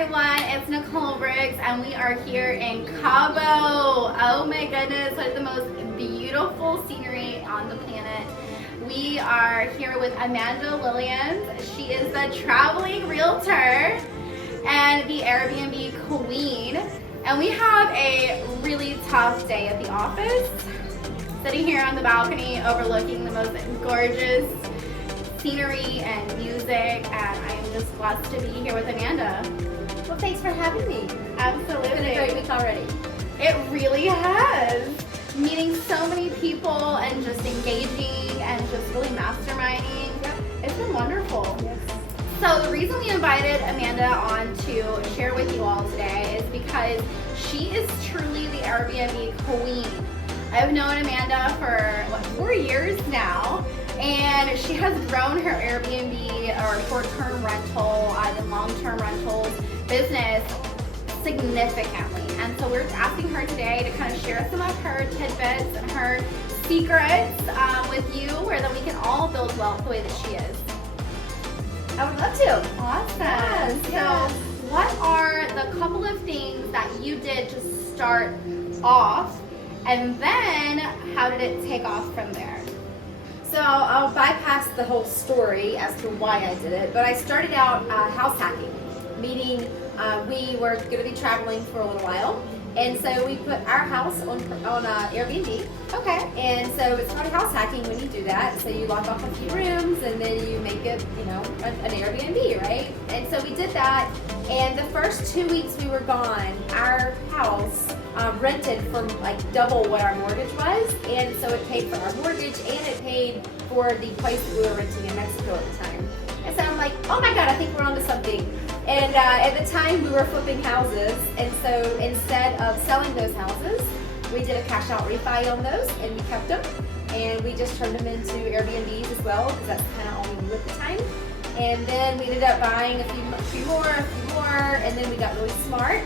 everyone, it's Nacole Ricks and we are here in Cabo. Oh my goodness, one of the most beautiful scenery on the planet. We are here with Amanda Williams. She is the Traveling Realtor and the Airbnb Queen. And we have a really tough day at the office. Sitting here on the balcony overlooking the most gorgeous scenery and music, and I am just blessed to be here with Amanda. Well, thanks for having me. Absolutely. It's been a great week already. It really has. Meeting so many people and just engaging and just really masterminding. Yep. It's been wonderful. Yes. So the reason we invited Amanda on to share with you all today is because she is truly the Airbnb queen. I've known Amanda for 4 years now, and she has grown her Airbnb or short-term rental and long-term rentals business significantly. And so we're asking her today to kind of share some of her tidbits and her secrets with you, where that we can all build wealth the way that she is. I would love to. Awesome. Yes, So yes. what are the couple of things that you did to start off, and then how did it take off from there? So I'll bypass the whole story as to why I did it, but I started out house hacking, meaning we were going to be traveling for a little while, and so we put our house on Airbnb. Okay. And so it's called house hacking when you do that. So you lock off a few rooms and then you make it, an Airbnb, right? And so we did that. And the first 2 weeks we were gone, our house rented for like double what our mortgage was. And so it paid for our mortgage and it paid for the place that we were renting in Mexico at the time. And so I'm like, oh my God, I think we're onto something. And at the time we were flipping houses. And so instead of selling those houses, we did a cash out refi on those and we kept them. And we just turned them into Airbnbs as well, because that's kind of all we knew at the time. And then we ended up buying a few more, and then we got really smart.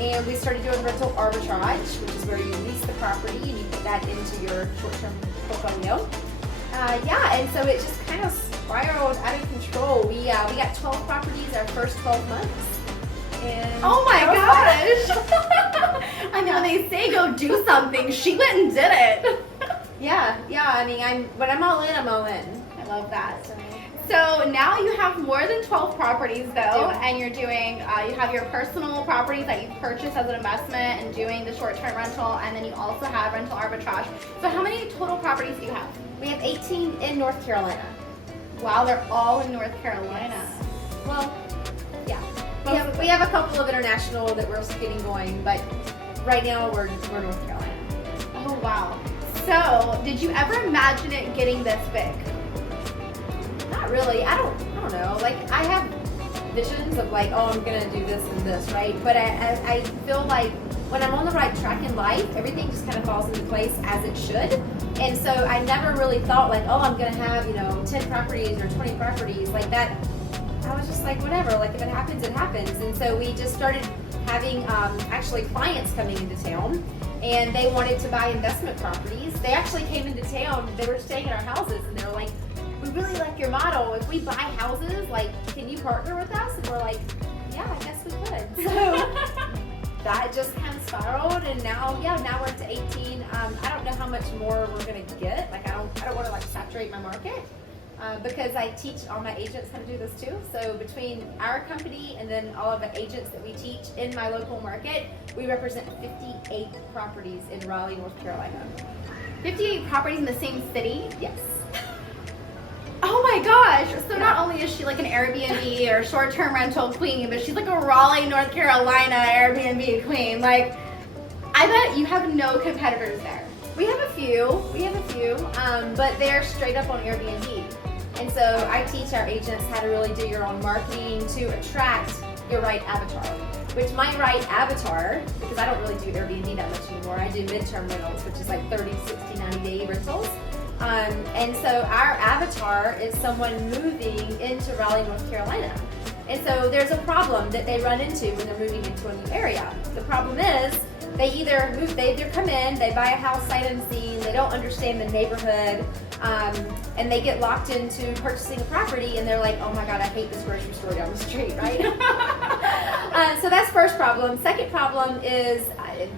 And we started doing rental arbitrage, which is where you lease the property and you put that into your short-term portfolio. And so it just kind of spiraled out of control. We got 12 properties our first 12 months. And Oh my gosh! I know they say go do something. She went and did it. Yeah. I mean, when I'm all in, I'm all in. I love that. So now you have more than 12 properties though, and you're doing, you have your personal properties that you purchased as an investment and doing the short-term rental, and then you also have rental arbitrage. So how many total properties do you have? We have 18 in North Carolina. Wow, they're all in North Carolina. Well, yeah. We have a couple of international that we're getting going, but right now we're North Carolina. Oh wow. So did you ever imagine it getting this big? Not really. I don't know. Like, I have visions of like, oh, I'm gonna do this and this, right? But I feel like when I'm on the right track in life, everything just kind of falls into place as it should. And so I never really thought like, oh, I'm gonna have 10 properties or 20 properties like that. I was just like, whatever. Like, if it happens, it happens. And so we just started having actually clients coming into town, and they wanted to buy investment properties. They actually came into town. They were staying at our houses, and they were like, we really like your model. If we buy houses, like, can you partner with us? And we're like, yeah, I guess we could. So that just kind of spiraled, and now we're up to 18. I don't know how much more we're gonna get. Like, I don't want to like saturate my market because I teach all my agents how to do this too. So between our company and then all of the agents that we teach in my local market, we represent 58 properties in Raleigh, North Carolina. 58 properties in the same city? Yes. Oh my gosh! So not only is she like an Airbnb or short-term rental queen, but she's like a Raleigh, North Carolina Airbnb queen. Like, I bet you have no competitors there. We have a few, but they're straight up on Airbnb. And so I teach our agents how to really do your own marketing to attract your right avatar. Which my right avatar, because I don't really do Airbnb that much anymore, I do midterm rentals, which is like 30, 60, 90 day rentals. And so our avatar is someone moving into Raleigh, North Carolina. And so there's a problem that they run into when they're moving into a new area. The problem is they either come in, they buy a house sight unseen, they don't understand the neighborhood, and they get locked into purchasing a property and they're like, oh my God, I hate this grocery store down the street, right? So that's first problem. Second problem is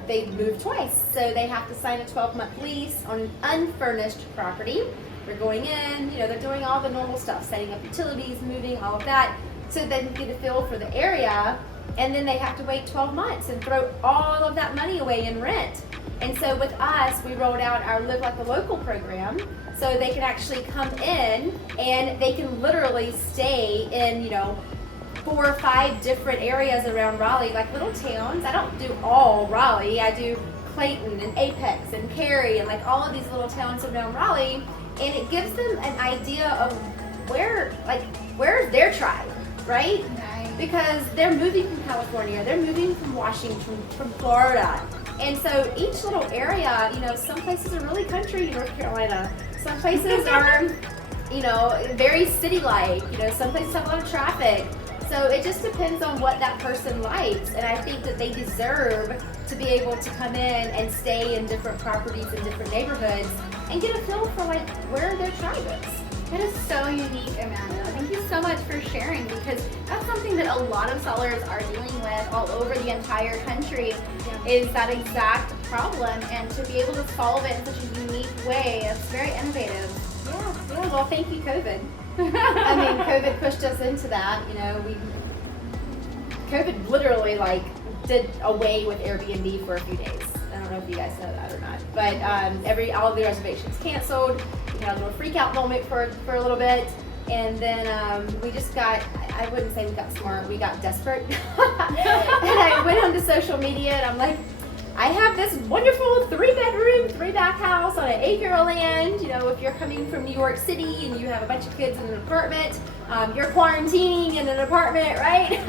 they moved twice. So they have to sign a 12-month lease on an unfurnished property. They're going in, they're doing all the normal stuff, setting up utilities, moving, all of that, so they can get a feel for the area. And then they have to wait 12 months and throw all of that money away in rent. And so with us, we rolled out our Live Like a Local program, so they can actually come in and they can literally stay in, 4 or 5 different areas around Raleigh, like little towns. I don't do all Raleigh. I do Clayton and Apex and Cary and like all of these little towns around Raleigh. And it gives them an idea of where's their tribe, right? Nice. Because they're moving from California, they're moving from Washington, from Florida. And so each little area, some places are really country, North Carolina. Some places are, very city-like. Some places have a lot of traffic. So it just depends on what that person likes. And I think that they deserve to be able to come in and stay in different properties in different neighborhoods and get a feel for like where their tribe is. That is so unique, Amanda. Thank you so much for sharing, because that's something that a lot of sellers are dealing with all over the entire country, is that exact problem, and to be able to solve it in such a unique way, it's very innovative. Yeah. Well, thank you, COVID. COVID pushed us into that. COVID literally did away with Airbnb for a few days. I don't know if you guys know that or not, but all of the reservations canceled. We had a little freak out moment for a little bit, and then we just got, I wouldn't say we got smart, we got desperate. And I went onto social media and I'm like, I have this wonderful 3-bedroom, 3-bath house on an acre of land. If you're coming from New York City and you have a bunch of kids in an apartment, you're quarantining in an apartment, right?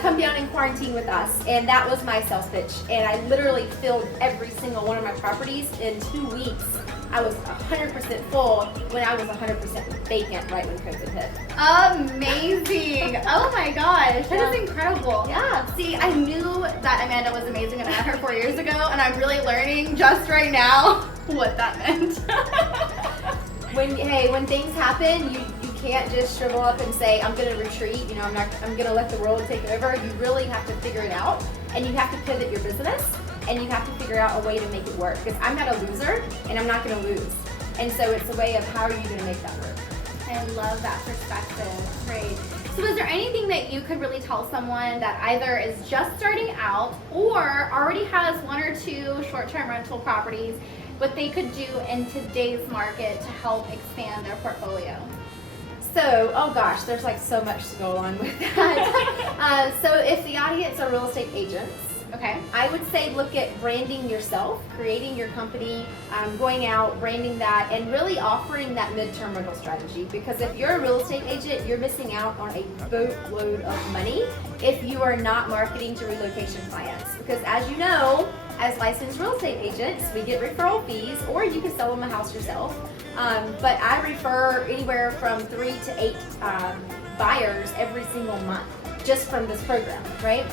Come down and quarantine with us. And that was my sales pitch. And I literally filled every single one of my properties in 2 weeks. I was 100% full when I was 100% vacant right when COVID hit. Amazing. Oh my gosh, that is incredible. Yeah. See, I knew that Amanda was amazing when I met her 4 years ago, and I'm really learning just right now what that meant. When things happen, you can't just shrivel up and say, I'm gonna retreat, I'm gonna let the world take over. You really have to figure it out, and you have to pivot your business, and you have to figure out a way to make it work, because I'm not a loser and I'm not going to lose. And so it's a way of how are you going to make that work. I love that perspective. Great. So is there anything that you could really tell someone that either is just starting out or already has 1 or 2 short-term rental properties, what they could do in today's market to help expand their portfolio? So, oh gosh, there's so much to go on with that. So if the audience are real estate agents, okay, I would say look at branding yourself, creating your company, going out, branding that, and really offering that midterm rental strategy. Because if you're a real estate agent, you're missing out on a boatload of money if you are not marketing to relocation clients. Because as you know, as licensed real estate agents, we get referral fees, or you can sell them a house yourself. But I refer anywhere from 3 to 8 buyers every single month just from this program, right?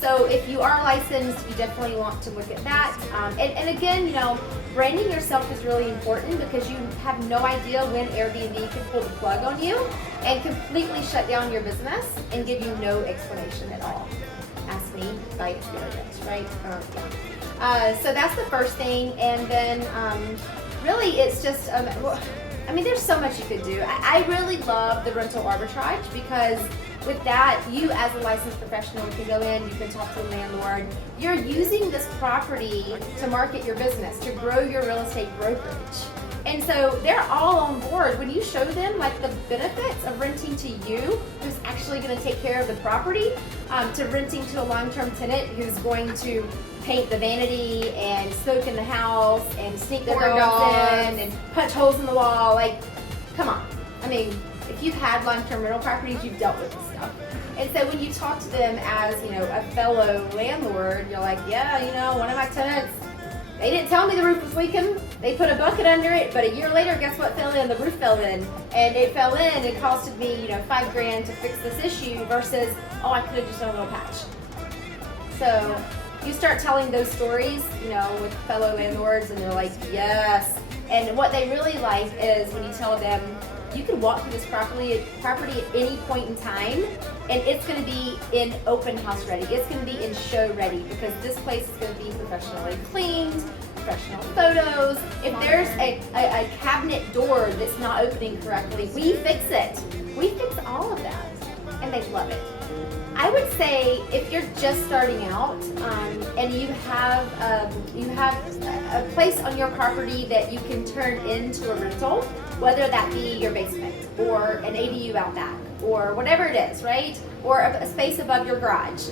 So if you are licensed, you definitely want to look at that. And again, branding yourself is really important, because you have no idea when Airbnb can pull the plug on you and completely shut down your business and give you no explanation at all. Ask me by experience, right? So that's the first thing. And then really it's just, there's so much you could do. I really love the rental arbitrage, because with that, you as a licensed professional can go in, you can talk to the landlord. You're using this property to market your business, to grow your real estate brokerage. And so they're all on board. When you show them the benefits of renting to you, who's actually going to take care of the property, to renting to a long-term tenant who's going to paint the vanity and smoke in the house and sneak their dogs in and punch holes in the wall, come on. If you've had long-term rental properties, you've dealt with this stuff. And so when you talk to them as, a fellow landlord, you're like, yeah, one of my tenants, they didn't tell me the roof was leaking. They put a bucket under it, but a year later, guess what fell in? The roof fell in. And it fell in, it costed me, $5,000 to fix this issue versus, oh, I could have just done a little patch. So you start telling those stories, with fellow landlords, and they're like, yes. And what they really like is when you tell them, you can walk through this property at any point in time, and it's going to be in open house ready. It's going to be in show ready because this place is going to be professionally cleaned, professional photos. If there's a cabinet door that's not opening correctly, we fix it. We fix all of that, and they love it. I would say if you're just starting out and you have a place on your property that you can turn into a rental, whether that be your basement or an ADU out back or whatever it is, right? Or a space above your garage,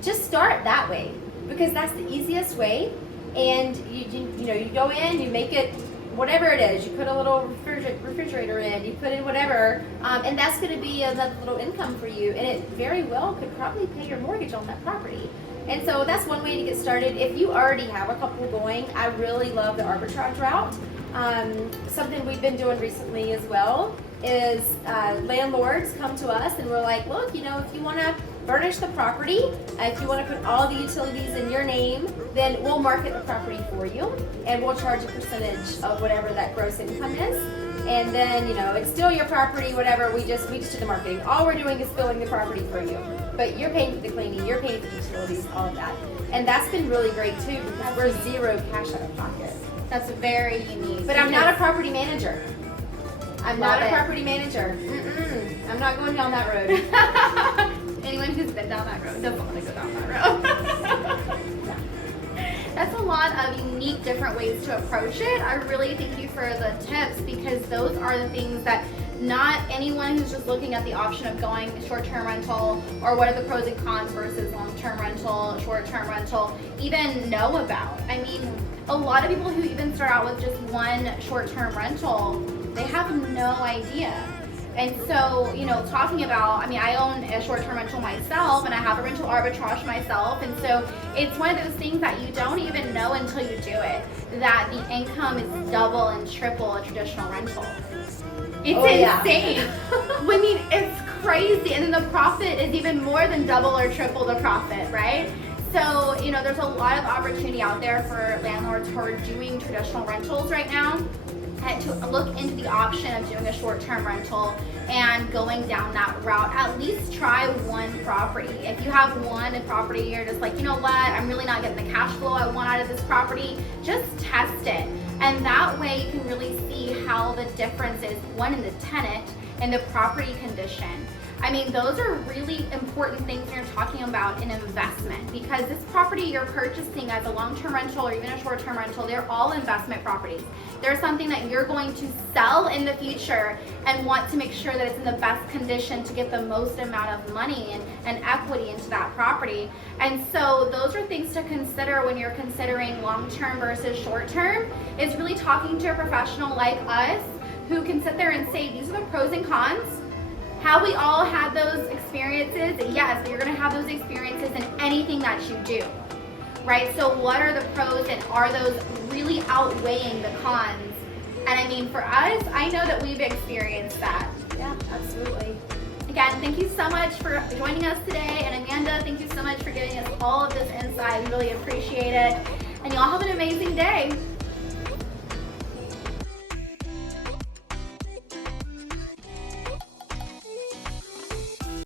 just start that way because that's the easiest way. And you go in, you make it whatever it is, you put a little refrigerator in, you put in whatever, and that's going to be another little income for you, and it very well could probably pay your mortgage on that property. And so that's one way to get started. If you already have a couple going, I really love the arbitrage route. Something we've been doing recently as well is landlords come to us and we're like, look, if you want to furnish the property, if you want to put all the utilities in your name, then we'll market the property for you and we'll charge a percentage of whatever that gross income is. And then, it's still your property, whatever, we just do the marketing. All we're doing is filling the property for you. But you're paying for the cleaning, you're paying for the utilities, all of that. And that's been really great too because we're zero cash out of pocket. That's very unique. But I'm not a property manager. I'm not a property manager. I'm not going down that road. Anyone who's been down that road doesn't want to go down that road. That's a lot of unique, different ways to approach it. I really thank you for the tips because those are the things that not anyone who's just looking at the option of going short-term rental or what are the pros and cons versus long-term rental, short-term rental even know about. I mean, a lot of people who even start out with just one short-term rental, they have no idea. And so, talking about, I own a short-term rental myself and I have a rental arbitrage myself. And so it's one of those things that you don't even know until you do it, that the income is double and triple a traditional rental. It's insane. It's crazy. And then the profit is even more than double or triple the profit, right? So, there's a lot of opportunity out there for landlords who are doing traditional rentals right now to look into the option of doing a short-term rental and going down that route. At least try one property. If you have one property, you're just like, I'm really not getting the cash flow I want out of this property, just test it. And that way you can really see how the difference is, one, in the tenant and the property condition. Those are really important things when you're talking about an investment because this property you're purchasing as a long-term rental or even a short-term rental, they're all investment properties. They're something that you're going to sell in the future and want to make sure that it's in the best condition to get the most amount of money and equity into that property. And so those are things to consider when you're considering long-term versus short-term, is really talking to a professional like us who can sit there and say, these are the pros and cons. Have we all had those experiences? Yes, you're going to have those experiences in anything that you do, right? So what are the pros and are those really outweighing the cons? And for us, I know that we've experienced that. Yeah, absolutely. Again, thank you so much for joining us today. And Amanda, thank you so much for giving us all of this insight. We really appreciate it. And y'all have an amazing day.